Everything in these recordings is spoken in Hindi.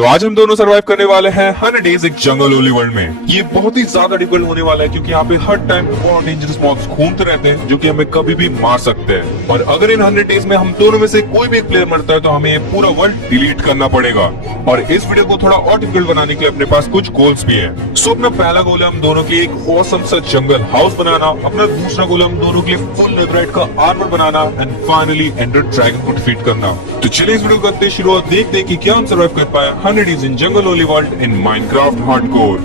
तो आज हम दोनों सरवाइव करने वाले हैं 100 डेज एक जंगल ओनली वर्ल्ड में। ये बहुत ही ज्यादा डिफिकल्ट होने वाला है क्योंकि यहाँ पे हर टाइम बहुत डेंजरस मॉब्स घूमते रहते हैं जो कि हमें कभी भी मार सकते हैं। और अगर इन 100 डेज में हम दोनों में से कोई भी एक प्लेयर मरता है तो हमें ये पूरा वर्ल्ड डिलीट करना पड़ेगा। और इस वीडियो को थोड़ा और डिफिकल्ट बनाने के लिए अपने पास कुछ गोल्स भी है। सो अपना पहला गोल है हम दोनों के लिए एक ऑसम सा जंगल हाउस बनाना। अपना दूसरा गोल है हम दोनों के लिए फुल लेबराइट का आर्मर बनाना एंड फाइनली एंडर ड्रैगन को डिफीट करना। तो चलिए इस वीडियो को करते शुरू और देखते हैं कि क्या हम सर्वाइव कर पाए 100 days in jungle only world in Minecraft hardcore.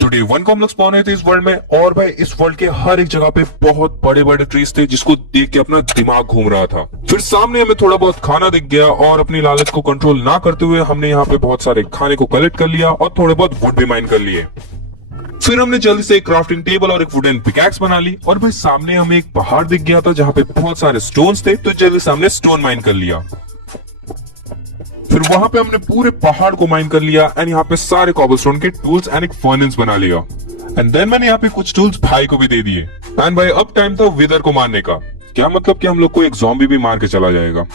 Today 1 को हम लोग स्पॉन हुए थे इस वर्ल्ड में और भाई इस वर्ल्ड के हर एक जगह पे बहुत बड़े बड़े ट्रीज थे जिसको देख के अपना दिमाग घूम रहा था। फिर सामने हमें थोड़ा बहुत खाना दिख गया और अपनी लालच को कंट्रोल ना करते हुए हमने यहाँ पे बहुत सारे खाने को कलेक्ट कर लिया और थोड़े बहुत वुड भी माइन कर लिए। फिर हमने जल्दी से एक क्राफ्टिंग टेबल और एक वुडन पिकैक्स बना ली और भाई सामने हमें एक पहाड़ दिख गया था जहाँ पे बहुत सारे स्टोन्स थे तो जल्दी सामने स्टोन माइन कर लिया। फिर वहां पे हमने पूरे पहाड़ को माइन कर लिया एंड यहाँ पे सारे कॉबलस्टोन के टूल्स एंड एक फर्नेस बना लिया। एंड देन मैंने यहाँ पे कुछ टूल्स भाई को भी दे दिए। एंड भाई अब टाइम था विदर को मारने का। क्या मतलब कि हम लोग को एक ज़ॉम्बी भी मार के चला जाएगा।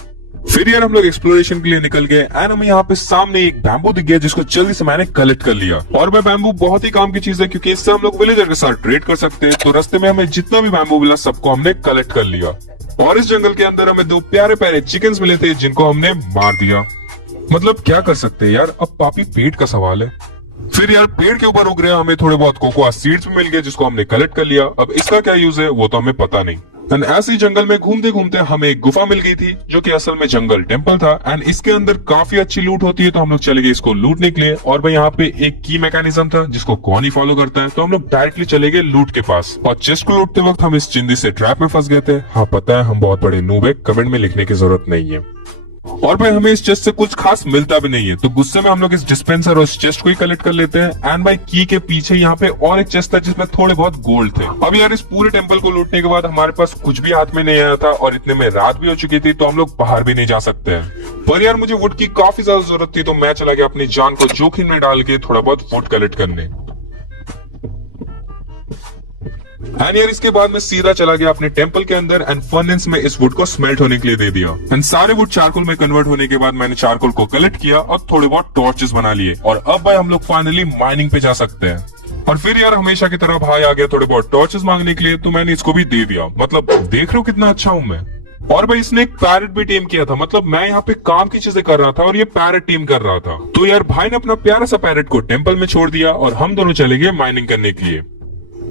फिर यार हम लोग एक्सप्लोरेशन के लिए निकल गए एंड हमें यहाँ पे सामने एक बैम्बू दिख गया जिसको जल्दी से मैंने कलेक्ट कर लिया। और भाई बैम्बू बहुत ही काम की चीज है क्योंकि इससे हम लोग विलेजर के साथ ट्रेड कर सकते हैं। तो रास्ते में हमें जितना भी बैम्बू मिला सबको हमने कलेक्ट कर लिया। और इस जंगल के अंदर हमें 2 प्यारे प्यारे चिकन्स मिले थे जिनको हमने मार दिया। मतलब क्या कर सकते हैं यार, अब पापी पेट का सवाल है। फिर यार पेड़ के ऊपर उग रहे हमें थोड़े बहुत कोकोआ सीड्स भी मिल गए जिसको हमने कलेक्ट कर लिया। अब इसका क्या यूज है वो तो हमें पता नहीं। एंड ऐसे ही जंगल में घूमते घूमते हमें एक गुफा मिल गई थी जो कि असल में जंगल टेम्पल था एंड इसके अंदर काफी अच्छी लूट होती है। तो हम लोग चले गए इसको लूटने के लिए। और भाई यहाँ पे एक की मैकेनिज्म था जिसको कौन ही फॉलो करता है। तो हम लोग डायरेक्टली चले गए लूट के पास और चेस्ट को लूटते वक्त हम इस चिंदी से ट्रैप में फंस गए थे। हाँ पता है हम बहुत बड़े नूब है, कमेंट में लिखने की जरूरत नहीं है। और भाई हमें इस चेस्ट से कुछ खास मिलता भी नहीं है तो गुस्से में हम लोग इस डिस्पेंसर और इस चेस्ट को ही कलेक्ट कर लेते हैं। एंड भाई की के पीछे यहाँ पे और एक चेस्ट था जिसमें थोड़े बहुत गोल्ड थे। अब यार इस पूरे टेम्पल को लूटने के बाद हमारे पास कुछ भी हाथ में नहीं आया था और इतने में रात भी हो चुकी थी तो हम लोग बाहर भी नहीं जा सकते हैं। पर यार मुझे वुड की काफी ज्यादा जरूरत थी तो मैं चला गया अपनी जान को जोखिम में डाल के थोड़ा बहुत वुड कलेक्ट करने। एंड यार इसके बाद मैं सीधा चला गया अपने टेंपल के अंदर एंड फर्नेस में इस वुड को स्मेल्ट होने के लिए दे दिया। एंड सारे वुड चारकोल में कन्वर्ट होने के बाद मैंने चारकोल को कलेक्ट किया और थोड़े बहुत टॉर्चेस बना लिए। और अब भाई हम लोग फाइनली माइनिंग पे जा सकते हैं। और फिर यार हमेशा की तरह भाई आ गया थोड़े बहुत टॉर्चेस मांगने के लिए तो मैंने इसको भी दे दिया। मतलब देख रहे हो कितना अच्छा हूं मैं। और भाई इसने एक पैरेट भी टेम किया था। मतलब मैं यहाँ पे काम की चीजें कर रहा था और ये पैरेट टेम कर रहा था। तो यार भाई ने अपना प्यारा सा पैरेट को टेंपल में छोड़ दिया और हम दोनों चले गए माइनिंग करने के लिए।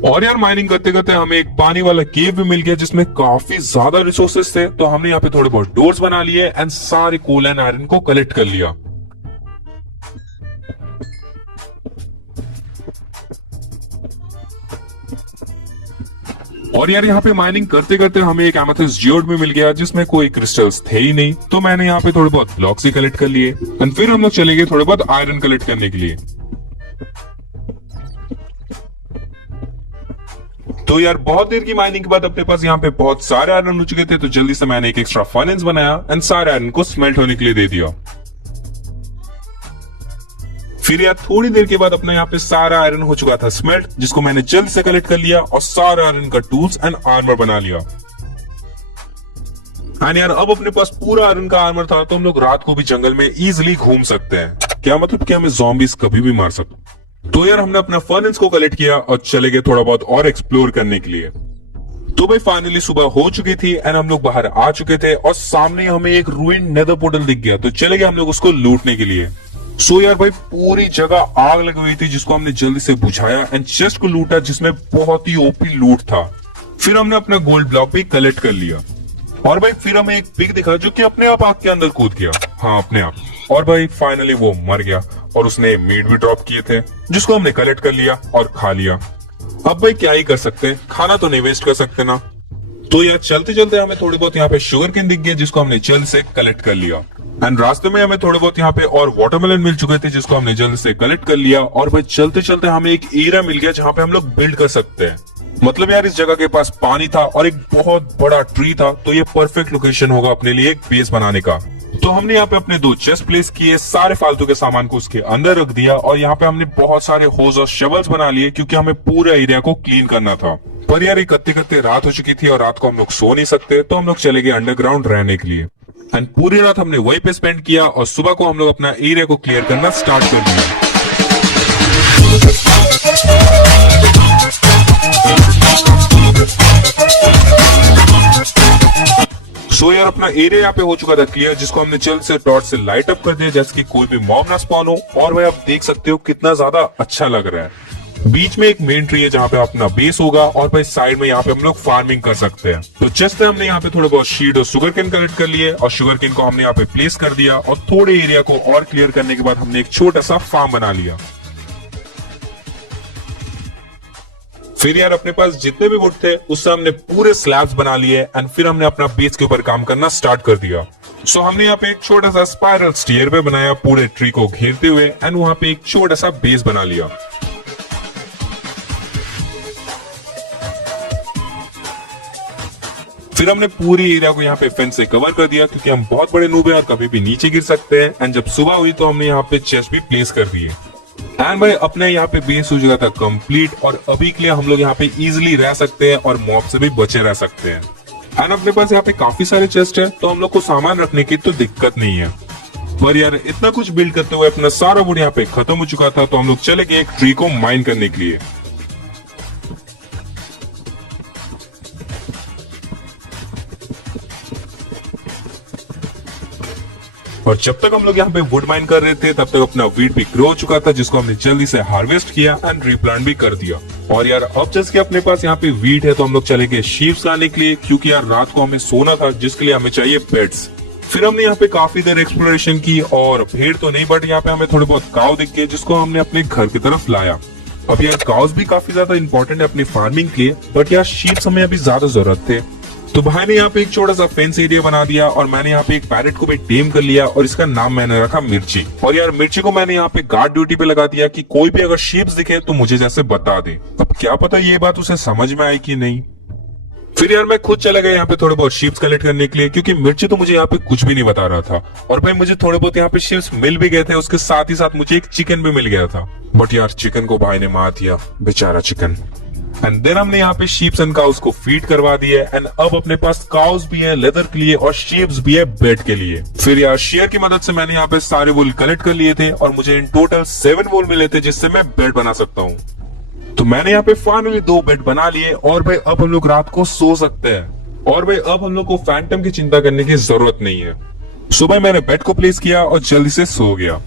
और यार माइनिंग करते करते हमें एक पानी वाला केव भी मिल गया जिसमें काफी ज्यादा रिसोर्सेस थे। तो हमने यहाँ पे थोड़े बहुत डोर्स बना लिए एंड सारे कोल एंड आयरन को कलेक्ट कर लिया। और यार यहाँ पे माइनिंग करते करते हमें एक एमेथिस्ट जियोड भी मिल गया जिसमें कोई क्रिस्टल्स थे ही नहीं। तो मैंने यहाँ पे थोड़े बहुत ब्लॉक्स ही कलेक्ट कर लिए एंड फिर हम लोग चले गए थोड़े बहुत आयरन कलेक्ट करने के लिए। तो यार बहुत देर की माइनिंग के बाद अपने पास यहाँ पे बहुत सारे आयरन हो चुके थे तो जल्दी से मैंने एक एक्स्ट्रा फर्नेस बनाया एंड सारे आयरन को स्मेल्ट होने के लिए दे दिया। फिर यार थोड़ी देर के बाद अपना यहाँ पे सारा आयरन हो चुका था स्मेल्ट जिसको मैंने जल्द से कलेक्ट कर लिया और सारा आयरन का टूल्स एंड आर्मर बना लिया। एंड यार अब अपने पास पूरा आयरन का आर्मर था तो हम लोग रात को भी जंगल में इजिली घूम सकते हैं। क्या मतलब कि हमें ज़ॉम्बीज कभी भी मार सकते। तो यार हमने अपना फर्नेस को कलेक्ट किया और चले गए थोड़ा बहुत और एक्सप्लोर करने के लिए। तो भाई फाइनली सुबह हो चुकी थी एंड हम लोग बाहर आ चुके थे और सामने हमें एक रूइन नेदर पोर्टल दिख गया तो चले गए हम लोग उसको लूटने के लिए। सो यार भाई पूरी जगह आग लगी हुई थी जिसको हमने जल्दी से बुझाया एंड चेस्ट को लूटा जिसमें बहुत ही ओपी लूट था। फिर हमने अपना गोल्ड ब्लॉक भी कलेक्ट कर लिया। और भाई फिर हमें एक पिग दिखा जो कि अपने आप आग के अंदर कूद गया। हाँ अपने आप। और भाई फाइनली वो मर गया और उसने मीट भी ड्रॉप किए थे जिसको हमने कलेक्ट कर लिया और खा लिया। अब भाई क्या ही कर सकते हैं, खाना तो नहीं वेस्ट कर सकते ना। तो यार चलते चलते हमें थोड़ी बहुत यहाँ पे शुगर केन दिख गया जिसको हमने जल्द से कलेक्ट कर लिया। एंड रास्ते में हमें थोड़े बहुत यहाँ पे और वाटरमेलन मिल चुके थे जिसको हमने जल्द से कलेक्ट कर लिया। और भाई चलते चलते हमें एक एरिया मिल गया जहाँ पे हम लोग बिल्ड कर सकते हैं। मतलब यार इस जगह के पास पानी था और एक बहुत बड़ा ट्री था तो ये परफेक्ट लोकेशन होगा अपने लिए एक बेस बनाने का। तो हमने यहाँ पे अपने 2 चेस्ट प्लेस किए, सारे फालतू के सामान को उसके अंदर रख दिया और यहाँ पे हमने बहुत सारे होज और शवल्स बना लिए क्योंकि हमें पूरे एरिया को क्लीन करना था। पर यार करते करते रात हो चुकी थी और रात को हम लोग सो नहीं सकते तो हम लोग चले गए अंडरग्राउंड रहने के लिए। एंड पूरी रात हमने वहीं पे स्पेंड किया और सुबह को हम लोग अपना एरिया को क्लियर करना स्टार्ट कर दिया। सो यार अपना एरिया यहाँ पे हो चुका था क्लियर, जिसको हमने जल्द से टॉर्च से लाइट अप कर दिया जैसे कि कोई भी मॉब ना स्पॉन हो। और भाई आप देख सकते हो कितना ज्यादा अच्छा लग रहा है। बीच में एक मेन ट्री है जहाँ पे अपना बेस होगा और भाई साइड में यहाँ पे हम लोग फार्मिंग कर सकते हैं। तो जस्ट हमने यहाँ पे थोड़े बहुत शीट और शुगर केन कलेक्ट कर लिए और शुगर केन को हमने यहाँ पे प्लेस कर दिया और थोड़े एरिया को और क्लियर करने के बाद हमने एक छोटा सा फार्म बना लिया। फिर यार अपने पास जितने भी वुड थे उससे हमने पूरे स्लैब्स बना लिए एंड फिर हमने अपना बेस के ऊपर काम करना स्टार्ट कर दिया। सो हमने यहाँ पे एक छोटा सा स्पाइरल स्टेयर पे बनाया पूरे ट्री को घेरते हुए एंड वहां पे एक छोटा सा बेस बना लिया। फिर हमने पूरी एरिया को यहाँ पे फेंस से कवर कर दिया क्योंकि हम बहुत बड़े नूब हैं और कभी भी नीचे गिर सकते हैं। एंड जब सुबह हुई तो हमने यहाँ पे चेस्ट भी प्लेस कर दिए एंड भाई अपने यहाँ पे बेस हो चुका था कंप्लीट और अभी के लिए हम लोग यहाँ पे इजीली रह सकते हैं और मॉब से भी बचे रह सकते हैं। एंड अपने पास यहाँ पे काफी सारे चेस्ट है तो हम लोग को सामान रखने की तो दिक्कत नहीं है। पर यार इतना कुछ बिल्ड करते हुए अपना सारा वुड यहाँ पे खत्म हो चुका था तो हम लोग चले गए एक ट्री को माइन करने के लिए। और जब तक हम लोग यहाँ पे वुड माइन कर रहे थे तब तक अपना वीट भी ग्रो हो चुका था जिसको हमने जल्दी से हार्वेस्ट किया एंड रीप्लांट भी कर दिया। और यार अब जैसे कि अपने पास यहाँ पे वीट है तो हम लोग चले गए शीप्स लाने के लिए क्योंकि यार रात को हमें सोना था जिसके लिए हमें चाहिए पेट्स। फिर हमने यहाँ पे काफी देर एक्सप्लोरेशन की और भेड़ तो नहीं बट यहाँ पे हमें थोड़े बहुत काव दिख गए जिसको हमने अपने घर की तरफ लाया। अब यार काउस भी काफी ज्यादा इंपॉर्टेंट है अपनी फार्मिंग के लिए बट यार शीप्स हमें अभी ज्यादा जरूरत थे। तो भाई ने यहाँ पे एक छोटा सा फेंस एरिया बना दिया और मैंने यहाँ पे एक पैरेट को भी टेम कर लिया और इसका नाम मैंने रखा मिर्ची। और यार मिर्ची को मैंने यहाँ पे गार्ड ड्यूटी पे लगा दिया कि कोई भी अगर शीप्स दिखे तो मुझे जैसे बता दे। अब क्या पता ये बात उसे समझ में आई कि नहीं। फिर यार मैं खुद चला गया यहाँ पे थोड़े बहुत शीप्स कलेक्ट करने के लिए क्योंकि मिर्ची तो मुझे यहाँ पे कुछ भी नहीं बता रहा था। और भाई मुझे थोड़े बहुत यहाँ पे शीप्स मिल भी गए थे, उसके साथ ही साथ मुझे एक चिकन भी मिल गया था बट यार चिकन को भाई ने मार दिया, बेचारा चिकन। एंड देन हमने यहाँ पे शीप्स एंड काउस को फीड करवा दिए एंड अब अपने पास काउस भी है लेदर के लिए और शीप्स भी है बेड के लिए। फिर यार शेयर की मदद से मैंने यहाँ पे सारे वूल कलेक्ट कर लिए थे और मुझे इन टोटल 7 वूल मिले थे जिससे मैं बेड बना सकता हूँ। तो मैंने यहाँ पे फाइनली 2 बेड बना लिए और भाई अब हम लोग रात को सो सकते हैं और भाई अब हम लोग को फैंटम की चिंता करने की जरूरत नहीं है। सुबह मैंने बेड को प्लेस किया और जल्दी से सो गया।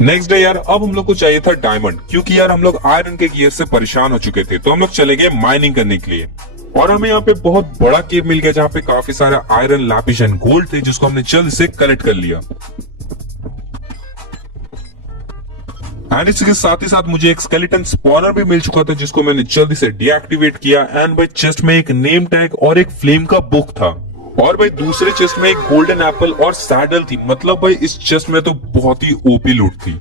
नेक्स्ट डे यार अब हम लोग को चाहिए था डायमंड क्योंकि यार हम लोग आयरन के गियर से परेशान हो चुके थे तो हम लोग चले गए माइनिंग करने के लिए। और हमें यहाँ पे बहुत बड़ा केव मिल गया जहाँ पे काफी सारा आयरन, लैपिस एंड गोल्ड थे जिसको हमने जल्द से कलेक्ट कर लिया। एंड इसके साथ ही साथ मुझे एक स्केलेटन स्पॉनर भी मिल चुका था जिसको मैंने जल्दी से डीएक्टिवेट किया। एंड भाई चेस्ट में एक नेम टैग और एक फ्लेम का बुक था और भाई दूसरे चेस्ट में एक गोल्डन एप्पल और सैडल थी। मतलब भाई इस चेस्ट में तो बहुत ही ओपी लूट थी।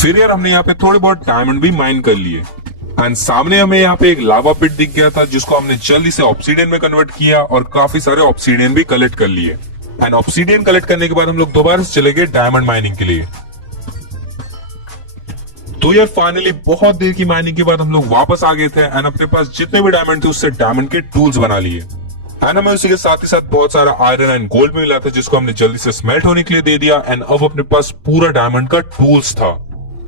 फिर यार हमने यहाँ पे थोड़े बहुत डायमंड भी माइन कर लिए एंड सामने हमें यहाँ पे एक लावा पिट दिख गया था जिसको हमने जल्दी से ऑब्सीडियन में कन्वर्ट किया और काफी सारे ऑब्सीडियन भी कलेक्ट कर लिए। एंड ऑब्सीडियन कलेक्ट करने के बाद हम लोग दोबारा से चले गए डायमंड माइनिंग के लिए। तो यार फाइनली बहुत देर की माइनिंग के बाद हम लोग वापस आ गए थे एंड अपने पास जितने भी डायमंड थे उससे डायमंड के टूल्स बना लिए। एंड हमें उसी के साथ ही साथ बहुत सारा आयरन एंड गोल्ड भी मिला था जिसको हमने जल्दी से स्मेल्ट होने के लिए दे दिया। एंड अब अपने पास पूरा डायमंड का टूल्स था।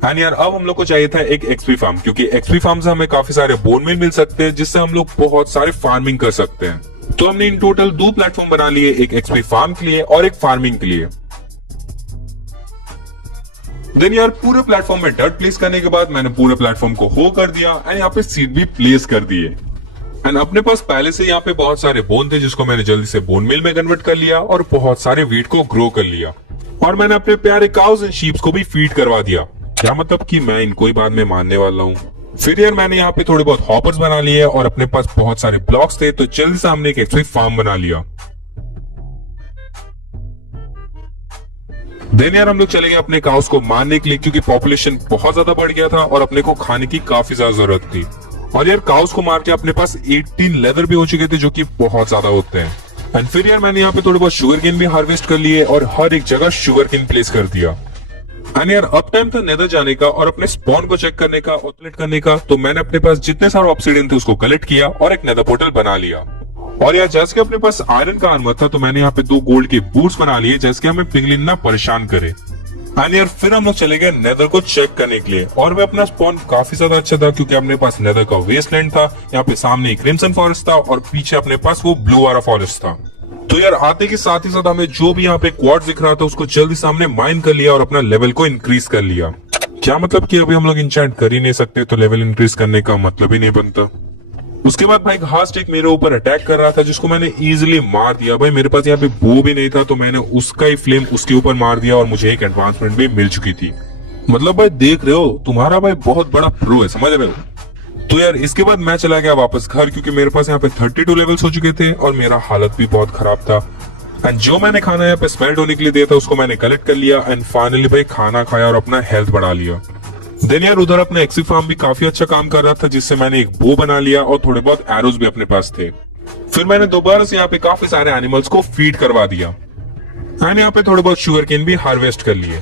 एंड यार अब हम लोग को चाहिए था एक एक्सपी फार्म क्योंकि एक्सपी फार्म से हमें काफी सारे बोन मिल मिल सकते हैं जिससे हम लोग बहुत सारे फार्मिंग कर सकते हैं। तो हमने इन टोटल 2 प्लेटफॉर्म बना लिए, एक एक्सपी फार्म के लिए और एक फार्मिंग के लिए। देन यार पूरे प्लेटफॉर्म में डर्ट प्लेस करने के बाद मैंने पूरे प्लेटफॉर्म को हो कर दिया एंड यहाँ पे सीड भी प्लेस कर दिए। एंड अपने पास पहले से यहाँ पे बहुत सारे बोन थे जिसको मैंने जल्दी से बोन मिल में कन्वर्ट कर लिया और बहुत सारे वीट को ग्रो कर लिया। और मैंने अपने प्यारे काउस एंड शीप्स को भी फीड करवा दिया। क्या मतलब कि मैं इनको ही बाद में मानने वाला हूँ। फिर यार मैंने यहाँ पे थोड़े बहुत हॉपर्स बना लिए और अपने पास बहुत सारे ब्लॉक्स थे तो जल्दी से हमने एक एक्चुअली फार्म बना लिया। देन यार हम लोग चले गए अपने काउस को मारने के लिए क्योंकि पॉपुलेशन बहुत ज्यादा बढ़ गया था और अपने को खाने की काफी ज्यादा जरूरत थी। और यार काउस को मार के अपने पास 18 लेदर भी हो चुके थे जो कि बहुत ज्यादा होते हैं। एंड फिर यार मैंने यहाँ पे थोड़े बहुत शुगर केन भी हार्वेस्ट कर लिए और हर एक जगह शुगर केन प्लेस कर दिया। एंड यार अब टाइम था नेदर जाने का और अपने स्पॉन को चेक करने का, ऑपरेट करने का। तो मैंने अपने पास जितने सारे ऑब्सीडियन थे उसको कलेक्ट किया और एक नेदर पोर्टल बना लिया। और यार जैसे कि अपने पास आयरन का आर्मर था तो मैंने यहाँ पे 2 गोल्ड के बूट्स बना लिए जैसे कि हमें पिगलिन ना परेशान करे। एंड यार फिर हम लोग चले गए नेदर को चेक करने के लिए और वे अपना स्पॉन काफी ज्यादा अच्छा था क्योंकि अपने पास नेदर का वेस्टलैंड था, यहाँ पे सामने एक क्रिम्सन फॉरेस्ट था और पीछे अपने पास वो ब्लू वाला फॉरेस्ट था। तो यार आते के साथ ही साथ हमें जो भी यहाँ पे क्वार्ट्ज दिख रहा था उसको जल्दी सामने माइन कर लिया और अपना लेवल को इंक्रीज कर लिया। क्या मतलब कि अभी हम लोग इंचेंट कर ही नहीं सकते तो लेवल इंक्रीज करने का मतलब ही नहीं बनता। उसके बाद भाई घास टेक मेरे ऊपर अटैक कर रहा था जिसको मैंने इजीली मार दिया। भाई मेरे पास यहाँ पे बो भी नहीं था तो मैंने उसका ही फ्लेम उसके ऊपर मार दिया और मुझे एक एडवांसमेंट भी मिल चुकी थी। मतलब भाई देख रहे हो तुम्हारा भाई बहुत बड़ा प्रो है, समझ रहे हो। तो यार इसके बाद मैं चला गया वापस घर क्योंकि मेरे पास यहाँ पे 32 लेवल्स हो चुके थे और मेरा हालत भी बहुत खराब था। एंड जो मैंने खाना यहाँ पे स्मेल्ट होने के लिए दिया था उसको मैंने कलेक्ट कर लिया एंड फाइनली भाई खाना खाया और अपना हेल्थ बढ़ा लिया। देन यार उधर अपना एक्सी फार्म भी काफी अच्छा काम कर रहा था जिससे मैंने एक बो बना लिया और थोड़े बहुत एरोज भी अपने पास थे। फिर मैंने दोबारा से यहाँ पे काफी सारे एनिमल्स को फीड करवा दिया एंड यहाँ पे थोड़े बहुत शुगर केन भी हार्वेस्ट कर लिए।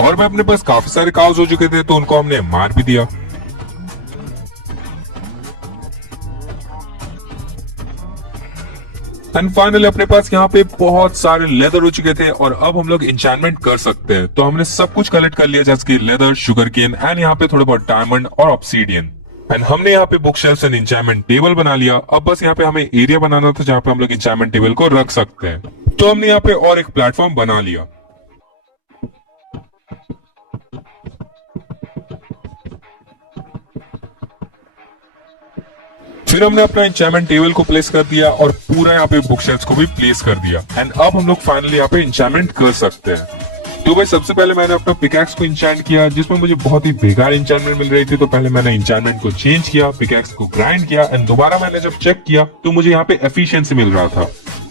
और मैं अपने पास काफी सारे काउस हो चुके थे तो उनको हमने मार भी दिया। एंड फाइनली अपने पास यहाँ पे बहुत सारे लेदर हो चुके थे और अब हम लोग इंचेंटमेंट कर सकते हैं। तो हमने सब कुछ कलेक्ट कर लिया जैसे कि लेदर, शुगर केन एंड यहाँ पे थोड़े बहुत डायमंड और ऑब्सीडियन। एंड हमने यहाँ पे book shelf and enchantment table बना लिया। अब बस यहाँ पे हमें एरिया बनाना था जहाँ पे हम लोग इंचेंटमेंट टेबल को रख सकते हैं। तो हमने यहाँ पे और एक प्लेटफॉर्म बना लिया। फिर हमने अपना इंचेंटमेंट टेबल को प्लेस कर दिया और पूरा यहाँ पे बुक शेल्फ्स को भी प्लेस कर दिया। एंड अब हम लोग फाइनली यहाँ पे इंचेंटमेंट कर सकते हैं। तो भाई सबसे पहले मैंने अपना पिकैक्स को इंचेंट किया जिसमें मुझे बहुत ही बेकार इंचेंटमेंट मिल रही थी। तो पहले मैंने इंचेंटमेंट को चेंज किया, पिकैक्स को ग्राइंड किया एंड दोबारा मैंने जब चेक किया तो मुझे यहाँ पे एफिशिएंसी मिल रहा था।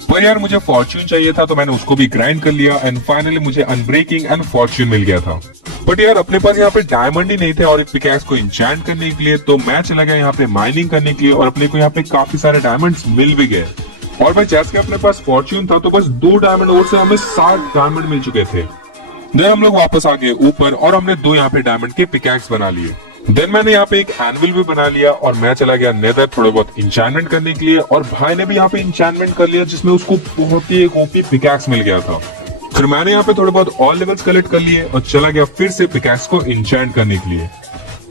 पर यार मुझे फॉर्च्यून चाहिए था तो मैंने उसको भी ग्राइंड कर लिया एंड फाइनली मुझे अनब्रेकिंग एंड फॉर्च्यून मिल गया था। बट यार अपने पास यहाँ पे डायमंड ही नहीं थे और एक पिकैक्स को इंचेंट करने के लिए। तो मैं चला गया यहाँ पे माइनिंग करने के लिए और अपने को यहाँ पे काफी सारे डायमंड्स मिल भी गए। और भाई जैसे अपने पास फॉर्च्यून था तो बस 2 डायमंड और से हमें 60 डायमंड मिल चुके थे। देन हम लोग वापस आ गए ऊपर और हमने 2 यहाँ पे डायमंड के पिकैक्स बना लिए। देन मैंने यहाँ पे एक एनविल भी बना लिया और मैं चला गया नेदर थोड़े बहुत इंचेंटमेंट करने के लिए। और भाई ने भी यहाँ पे इंचेंटमेंट कर लिया जिसमें उसको बहुत ही एक ओपी पिकैक्स मिल गया था। फिर मैंने यहाँ पे थोड़े बहुत ऑल लेवल्स कलेक्ट कर लिए और चला गया फिर से पिकैक्स को इंचेंट करने के लिए।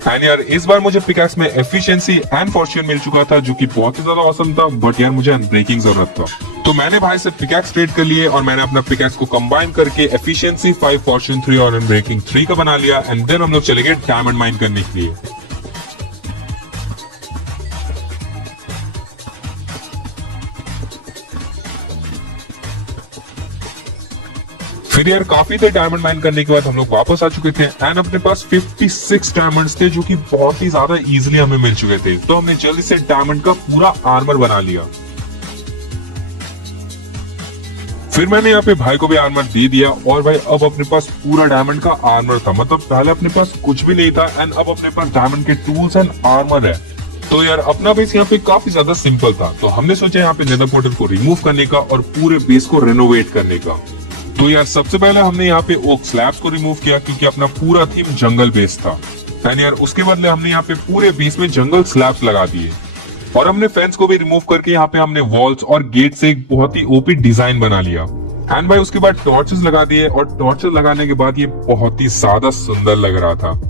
एंड यार इस बार मुझे पिकैक्स में एफिशिएंसी एंड फॉर्च्यून मिल चुका था जो कि बहुत ही ज्यादा ऑसम था। बट यार मुझे अनब्रेकिंग जरूरत था तो मैंने भाई से पिकैक्स ट्रेड कर लिए और मैंने अपना पिकैक्स को कंबाइन करके एफिशिएंसी 5, फॉर्च्यून 3 और अनब्रेकिंग 3 का बना लिया। एंड देन हम लोग चले गए डायमंड माइन करने के लिए। फिर यार काफी देर डायमंड माइन करने के बाद हम लोग वापस आ चुके थे एंड अपने पास 56 डायमंड्स थे जो कि बहुत ही ज्यादा इजीली हमें मिल चुके थे। तो हमने जल्दी से डायमंड का पूरा आर्मर बना लिया। फिर मैंने यहाँ पे भाई को भी आर्मर दे दिया और भाई अब अपने पास पूरा डायमंड का आर्मर था। मतलब पहले अपने पास कुछ भी नहीं था एंड अब अपने पास डायमंड के टूल्स एंड आर्मर है। तो यार अपना बेस यहाँ पे काफी ज्यादा सिंपल था तो हमने सोचा यहाँ पे नेदर पोर्टल को रिमूव करने का और पूरे बेस को रेनोवेट करने का। तो यार सबसे पहले हमने यहाँ पे ओक स्लैब्स को रिमूव किया क्योंकि अपना पूरा थीम जंगल बेस था। एंड यार उसके बदले हमने यहाँ पे पूरे बेस में जंगल स्लैब्स लगा दिए और हमने फेंस को भी रिमूव करके यहाँ पे हमने वॉल्स और गेट से एक बहुत ही ओपी डिजाइन बना लिया। एंड भाई उसके बाद टॉर्चेस लगा दिए और टॉर्चेस लगाने के बाद ये बहुत ही ज्यादा सुंदर लग रहा था।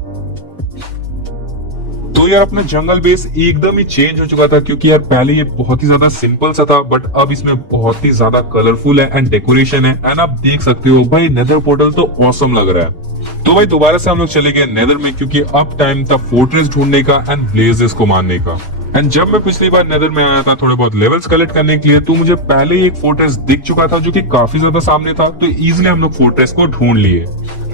तो यार अपना जंगल बेस एकदम ही चेंज हो चुका था क्योंकि यार पहले ये बहुत ही ज्यादा सिंपल सा था बट अब इसमें बहुत ही ज्यादा कलरफुल है एंड डेकोरेशन है। एंड आप देख सकते हो भाई नेदर पोर्टल तो ऑसम लग रहा है। तो भाई दोबारा से हम लोग चले गए नेदर में क्योंकि अब टाइम था फोर्ट्रेस ढूंढने का एंड ब्लेजेस को मारने का। एंड जब मैं पिछली बार नेदर में आया था थोड़े बहुत लेवल्स कलेक्ट करने के लिए तो मुझे पहले ही एक फोर्ट्रेस दिख चुका था जो कि काफी ज्यादा सामने था। तो इजीली हम लोग फोर्ट्रेस को ढूंढ लिए।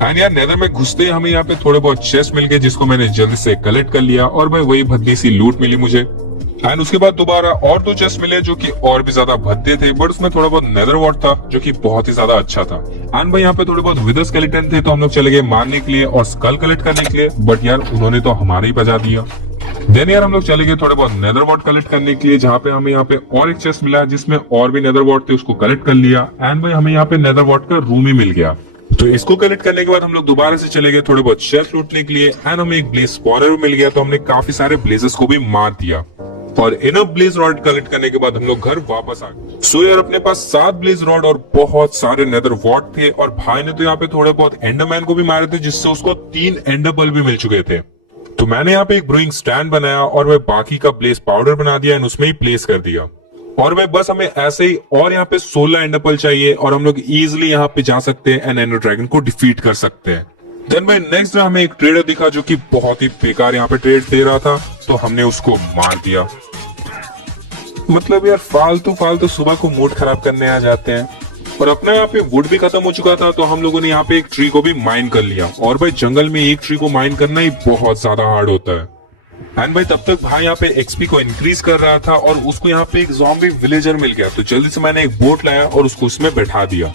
एंड यार नेदर में घुसते ही हमें यहाँ पे थोड़े बहुत चेस्ट मिल गए जिसको मैंने जल्दी से कलेक्ट कर लिया और भाई वही भद्दी सी लूट मिली मुझे। एंड उसके बाद दोबारा और 2 चेस्ट मिले जो कि और भी ज्यादा भद्दे थे बट उसमें थोड़ा बहुत नेदर वॉट था जो कि बहुत ही ज्यादा अच्छा था। एंड भाई यहाँ पे थोड़े बहुत विदर स्केलेटन थे तो हम लोग चले गए मारने के लिए और स्कल कलेक्ट करने के लिए। बट यार उन्होंने तो हमारा ही बजा दिया। देन यार हम लोग चले गए थोड़े बहुत नेदर वॉट कलेक्ट करने के लिए जहाँ पे हमें यहाँ पे और एक चेस्ट मिला जिसमें और भी नेदर वॉट थे, उसको कलेक्ट कर लिया। एंड भाई हमें यहाँ पे नेदर वॉट का रूम ही मिल गया। तो इसको कलेक्ट करने के बाद हम लोग दोबारा से चले गए थोड़े बहुत शेल्फ लूटने के लिए एंड हमें एक ब्लेज स्पॉनर भी मिल गया। तो हमने काफी सारे ब्लेजेस को भी मार दिया। और इनफ ब्लेज रॉड कलेक्ट करने के बाद हम लोग घर वापस आ गए। सो यार अपने पास 7 ब्लेज रॉड और बहुत सारे नेदर वॉट थे और भाई ने तो यहाँ पे थोड़े बहुत एंडरमैन को भी मारे थे जिससे उसको 3 एंडर पर्ल भी मिल चुके थे। तो मैंने यहाँ पे एक ब्रूइंग स्टैंड बनाया और वह बाकी का ब्लेज पाउडर बना दिया एंड उसमें ही प्लेस कर दिया। और वह बस हमें ऐसे ही और यहाँ पे 16 एंडर पर्ल चाहिए और हम लोग इजिली यहाँ पे जा सकते हैं एंड एंडर ड्रैगन को डिफीट कर सकते हैं। देन भाई नेक्स्ट डे हमें एक ट्रेडर दिखा जो कि बहुत ही बेकार यहाँ पे ट्रेड दे रहा था, तो हमने उसको मार दिया। मतलब यार फालतू सुबह को मूड खराब करने आ जाते हैं। और अपना यहाँ पे वुड भी खत्म हो चुका था तो हम लोगों ने यहाँ पे एक ट्री को भी माइन कर लिया। और भाई जंगल में एक ट्री को माइन करना ही बहुत ज्यादा हार्ड होता है। एंड भाई तब तक भाई यहाँ पे एक्सपी को इंक्रीज कर रहा था और उसको यहाँ पे एक ज़ॉम्बी विलेजर मिल गया, तो जल्दी से मैंने एक बोट लाया और उसको उसमें बैठा दिया।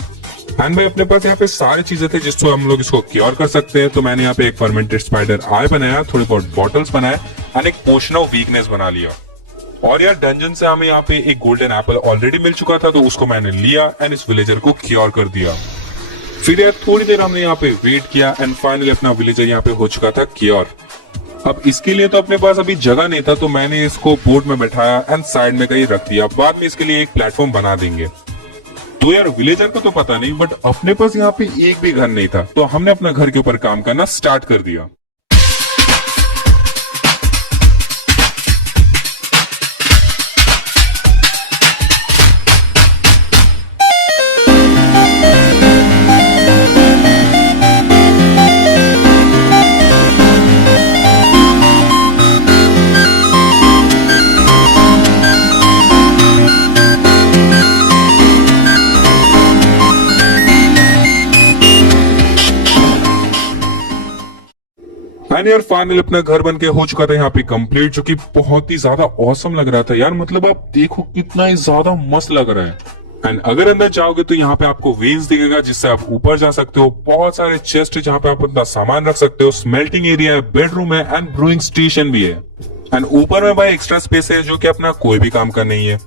एंड भाई अपने पास यहाँ पे सारी चीजें थे जिससे हम लोग इसको क्योर कर सकते हैं। तो मैंने यहाँ पे एक फर्मेंटेड स्पाइडर आई बनाया, थोड़ी बहुत बॉटल्स बनाए एंड एक पोशन ऑफ वीकनेस बना लिया। और यार डंजन से हमें यहाँ पे एक गोल्डन एप्पल ऑलरेडी मिल चुका था तो उसको मैंने लिया एंड इस विलेजर को क्योर कर दिया। फिर यार थोड़ी देर हमने यहाँ पे वेट किया एंड फाइनली अपना विलेजर यहाँ पे हो चुका था क्योर। अब इसके लिए तो अपने पास अभी जगह नहीं था तो मैंने इसको बोट में बैठाया एंड साइड में कहीं रख दिया। बाद में इसके लिए एक प्लेटफॉर्म बना देंगे। तो यार विलेजर को तो पता नहीं बट अपने पास यहाँ पे एक भी घर नहीं था तो हमने अपना घर के ऊपर काम करना स्टार्ट कर दिया। मैंने यार फाइनल अपना घर बन के हो चुका था यहाँ पे कंप्लीट, जो कि बहुत ही ज्यादा औसम लग रहा था यार। मतलब आप देखो कितना ही ज्यादा मस्त लग रहा है। एंड अगर अंदर जाओगे तो यहाँ पे आपको वेन्स दिखेगा जिससे आप ऊपर जा सकते हो। बहुत सारे चेस्ट जहाँ पे आप अपना सामान रख सकते हो, स्मेल्टिंग एरिया है, बेडरूम है एंड ब्रूइंग स्टेशन भी है। एंड ऊपर में भाई एक्स्ट्रा स्पेस है जो कि अपना कोई भी काम का नहीं है।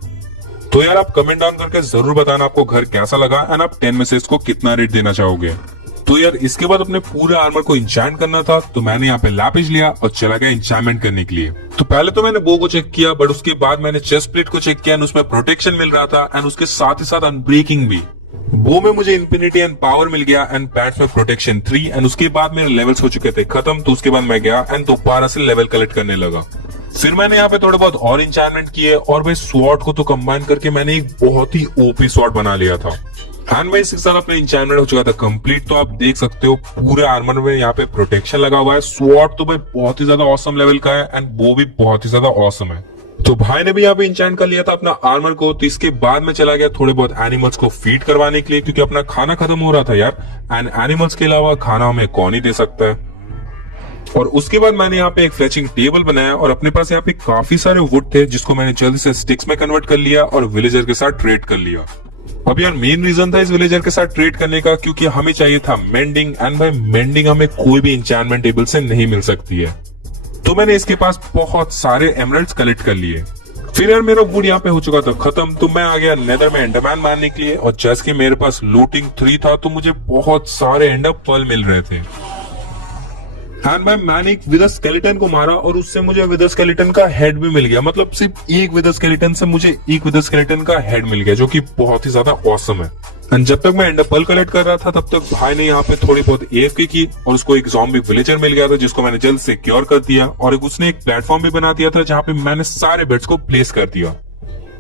तो यार आप कमेंट डाउन करके जरूर बताना आपको घर कैसा लगा एंड आप 10 में से इसको कितना रेट देना चाहोगे। तो यार इसके बाद अपने पूरे आर्मर को इंचैंट करना था तो मैंने यहाँ पे लैपिस लिया और चला गया इंचैंटमेंट करने के लिए। तो पहले तो मैंने बो को चेक किया बट उसके बाद मैंने चेस्ट प्लेट को चेक किया एंड उसमें प्रोटेक्शन मिल रहा था एंड उसके साथ ही साथ अनब्रेकिंग भी। बो में मुझे इंफिनिटी एंड पावर मिल गया एंड पैट्स में प्रोटेक्शन 3 एंड उसके बाद मेरे लेवल्स हो चुके थे खत्म। तो उसके बाद मैं गया एंड दोबारा से लेवल कलेक्ट करने लगा। फिर मैंने यहाँ पे थोड़े बहुत और इंचैंटमेंट किए और भाई स्वॉर्ड को तो कंबाइन करके मैंने एक बहुत ही ओपी स्वॉर्ड बना लिया था। एंड भाई इस साल अपना इंचैंटमेंट हो चुका था कंप्लीट। तो आप देख सकते हो पूरे आर्मर में यहाँ पे प्रोटेक्शन लगा हुआ है। स्वॉर्ड तो भाई बहुत ही ज्यादा ऑसम लेवल का है एंड वो भी बहुत ही ज्यादा ऑसम है। तो भाई ने भी यहाँ पे इंचैंट कर लिया था अपना आर्मर को। तो इसके बाद में चला गया थोड़े बहुत एनिमल्स को फीड करवाने के लिए क्योंकि अपना खाना खत्म हो रहा था यार। एंड एनिमल्स के अलावा खाना हमें कौन ही दे सकता है। और उसके बाद मैंने यहाँ पे एक फ्लेचिंग टेबल बनाया और अपने पास यहाँ पे काफी सारे वुड थे जिसको मैंने जल्दी से स्टिक्स में कन्वर्ट कर लिया और विलेजर के साथ ट्रेड कर लिया। अब यार मेन रीजन था इस विलेजर के साथ ट्रेड करने का क्योंकि हमें चाहिए था मेंडिंग एंड भाई मेंडिंग हमें कोई भी इंचैंटमेंट टेबल से नहीं मिल सकती है। तो मैंने इसके पास बहुत सारे एमरल्ड्स कलेक्ट कर लिए। फिर यार मेरा वुड यहाँ पे हो चुका था खत्म तो मैं आ गया नेदर में एंडरमैन मारने के लिए। और जैसे कि मेरे पास लूटिंग 3 था तो मुझे बहुत सारे एंडर पर्ल मिल रहे थे। एंड भाई मैंने एक विदर स्केलेटन को मारा और उससे मुझे विदर स्केलेटन का हेड भी मिल गया। मतलब सिर्फ एक विदर स्केलेटन से मुझे एक विदर स्केलेटन का हेड मिल गया जो कि बहुत ही ज्यादा ऑसम है। एंड जब तक मैं एंडर पर्ल कलेक्ट कर रहा था तब तक भाई ने यहाँ पे थोड़ी बहुत एएफके की और उसको एक ज़ॉम्बी विलेजर मिल गया था जिसको मैंने जल्द से क्योर कर दिया। और उसने एक प्लेटफॉर्म भी बना दिया था जहाँ पे मैंने सारे बेड्स को प्लेस कर दिया।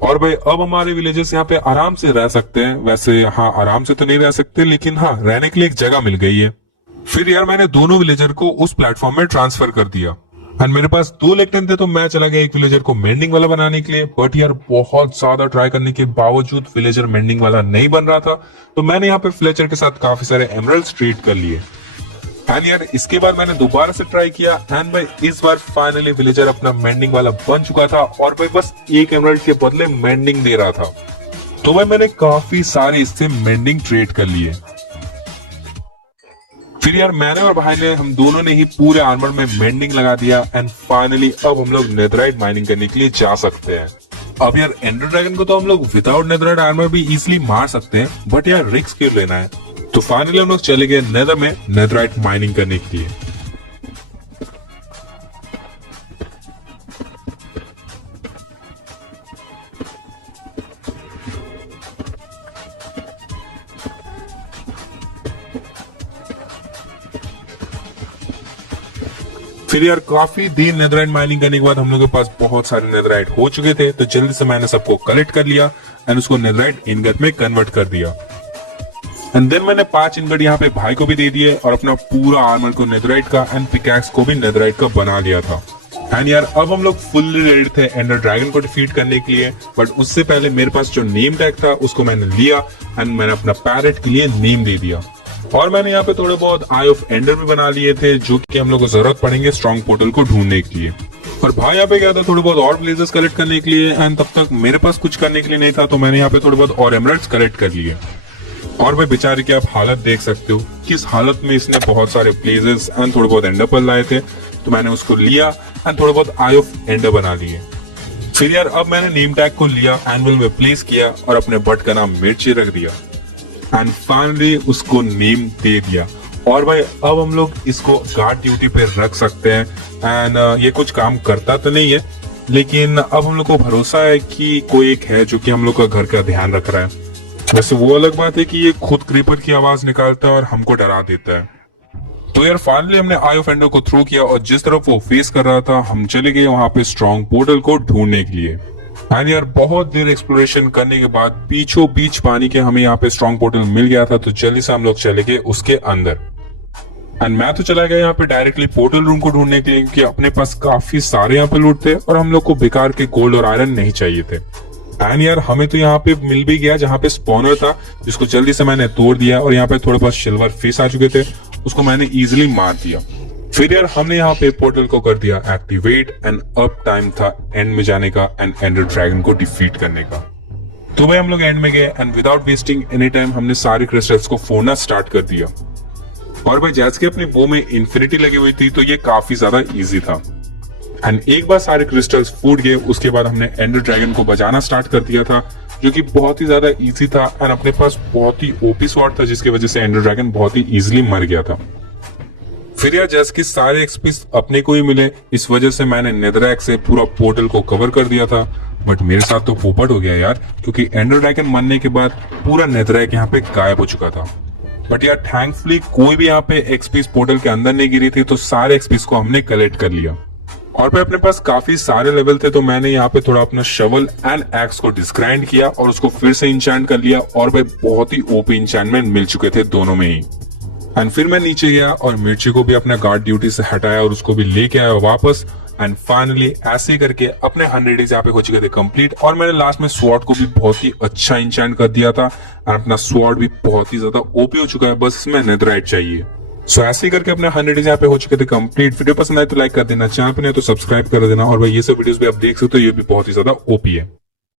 और भाई अब हमारे विलेजर्स यहाँ पे आराम से रह सकते हैं। वैसे हाँ आराम से तो नहीं रह सकते लेकिन हाँ रहने के लिए एक जगह मिल गई है। फिर यार मैंने दोनों विलेजर को उस प्लेटफॉर्म में ट्रांसफर कर दिया। एंड मेरे पास 2 लेक्टन थे तो मैं चला गया एक विलेजर को मेंडिंग वाला बनाने के लिए। बट यार बहुत ज्यादा ट्राई करने के बावजूद विलेजर मेंडिंग वाला नहीं बन रहा था तो मैंने यहाँ पे फ्लेचर के साथ काफी सारे एमरल्ड्स ट्रेड कर लिए। एंड यार इसके बाद मैंने दोबारा से ट्राई किया एंड भाई इस बार फाइनली विलेजर अपना मेंडिंग वाला बन चुका था और भाई बस एक एमरल्ड के बदले मेंडिंग दे रहा था। तो भाई मैंने काफी सारे इससे मेंडिंग ट्रेड कर लिए। फिर यार मैंने और भाई ने हम दोनों ने ही पूरे आर्मर में मेंडिंग लगा दिया एंड फाइनली अब हम लोग नेथराइट माइनिंग करने के लिए जा सकते हैं। अब यार एंडर ड्रैगन को तो हम लोग विदाउट नेथराइट आर्मर भी इजीली मार सकते हैं बट यार रिस्क क्यों लेना है। तो फाइनली हम लोग चले गए नेदर में नेथराइट माइनिंग करने के लिए। फिर यार काफी दिन नेदरराइट माइनिंग करने के बाद हम लोग के पास बहुत सारे नेदरराइट हो चुके थे, तो जल्दी से मैंने सबको कलेक्ट कर लिया एंड उसको नेदरराइट इनगट में कन्वर्ट कर दिया। एंड देन मैंने 5 इनगट यहाँ पे भाई को भी दे दिए और अपना पूरा आर्मर को नेदरराइट का एंड पिकैक्स को भी नेदरराइट का बना लिया था। एंड यार अब हम लोग फुल्ली रेडी थे एंडर ड्रैगन को डिफीट करने के लिए, बट उससे पहले मेरे पास जो नेम टैग था उसको मैंने लिया एंड मैंने अपना पैरेट के लिए नेम दे दिया। और मैंने यहाँ पे थोड़े बहुत आई ऑफ एंडर भी बना लिए थे जो कि हम लोग को जरूरत पड़ेंगे स्ट्रॉन्ग पोर्टल को ढूंढने के लिए। और भाई यहाँ पे गया था थोड़े बहुत और ब्लेजर्स कलेक्ट करने के लिए एंड तब तक मेरे पास कुछ करने के लिए नहीं था, तो मैंने यहाँ पे थोड़े बहुत और एमराल्ड्स कलेक्ट कर लिए। और भाई बेचारे की आप हालत देख सकते हो, किस हालत में इसने बहुत सारे ब्लेजर्स एंड थोड़े बहुत एंडर पर्ल लाए थे, तो मैंने उसको लिया एंड थोड़े बहुत आई ऑफ एंडर बना लिए। फिर यार अब मैंने नेम टैग को लिया, एनिमल में प्लेस किया और अपने बट का नाम मिर्ची रख दिया एंड फाइनली उसको नेम दे दिया। और भाई अब हम लोग इसको गार्ड ड्यूटी पे रख सकते हैं एंड ये कुछ काम करता तो नहीं है, लेकिन अब हम लोग को भरोसा है कि कोई एक है जो कि हम लोग का घर का ध्यान रख रहा है। वैसे वो अलग बात है कि ये खुद क्रीपर की आवाज निकालता है और हमको डरा देता है। तो यार फाइनली हमने आई ऑफ एंडर को थ्रो किया और जिस तरफ वो फेस कर रहा था हम चले गए वहां पे स्ट्रॉन्ग पोर्टल को ढूंढने के लिए। एंड यार बहुत देर एक्सप्लोरेशन करने के बाद बीचों बीच पानी के हमें यहाँ पे स्ट्रॉन्ग पोर्टल मिल गया था, तो जल्दी से हम लोग चले गए उसके अंदर। एंड मैं तो चला गया यहाँ पे डायरेक्टली पोर्टल रूम को ढूंढने के लिए, क्योंकि अपने पास काफी सारे यहाँ पे लूट थे और हम लोग को बेकार के गोल्ड और आयरन नहीं चाहिए थे। एंड यार हमें तो यहाँ पे मिल भी गया जहाँ पे स्पॉनर था, जिसको जल्दी से मैंने तोड़ दिया और यहाँ पे थोड़े बहुत सिल्वर फिश आ चुके थे, उसको मैंने इजिली मार दिया। फिर यार हमने यहाँ पे पोर्टल को कर दिया एक्टिवेट एंड अब टाइम था एंड में जाने का एंड एंडर ड्रैगन को डिफीट करने का। तो भाई हम लोग एंड में गए and without wasting any time हमने सारे क्रिस्टल्स को फोड़ना स्टार्ट कर दिया। और भाई जैसे कि अपनी बो में इन्फिनिटी लगी हुई थी तो ये काफी ज्यादा इजी था। एंड एक बार सारे क्रिस्टल्स फूट गए उसके बाद हमने एंडर ड्रैगन को बजाना स्टार्ट कर दिया था, जो कि बहुत ही ज्यादा इजी था एंड अपने पास बहुत ही ओपी स्वॉर्ड था जिसकी वजह से एंडर ड्रैगन बहुत ही इजीली मर गया था। फिर यार जैसे कि सारे एक्सपीस अपने को ही मिले, इस वजह से मैंने नेदरैक से पूरा पोर्टल को कवर कर दिया था। बट मेरे साथ तो पोपट हो गया यार, क्योंकि एंडर ड्रैगन मरने के बाद पूरा नेदरैक यहाँ पे गायब हो चुका था। बट यार थैंकफुली कोई भी यहाँ पे एक्सपीस पोर्टल के अंदर नहीं गिरी थी, तो सारे एक्सपीस को हमने कलेक्ट कर लिया। और भाई अपने पास काफी सारे लेवल थे, तो मैंने यहाँ पे थोड़ा अपना शवल एंड एक्स को डिस्ग्राइंड किया और उसको फिर से इंचैंट कर लिया। और भाई बहुत ही ओपी इंचैंटमेंट मिल चुके थे दोनों में ही। एंड फिर मैं नीचे गया और मिर्ची को भी अपना गार्ड ड्यूटी से हटाया और उसको भी लेके आया वापस। एंड फाइनली ऐसे ही करके अपने 100 डेज यहाँ पे हो चुके थे कंप्लीट। और मैंने लास्ट में स्वॉर्ड को भी बहुत ही अच्छा इंचैंट कर दिया था और अपना स्वॉर्ड भी बहुत ही ज्यादा ओपी हो चुका है, बस इसमें नेदरराइट चाहिए। सो ऐसे ही करके अपने 100 डेज यहाँ पे हो चुके थे कंप्लीट। वीडियो पसंद आए तो लाइक कर देना, चैनल पे नहीं तो सब्सक्राइब कर देना। और भाई ये सब वीडियोस भी आप देख सकते हो, ये भी बहुत ही ज्यादा ओपी है।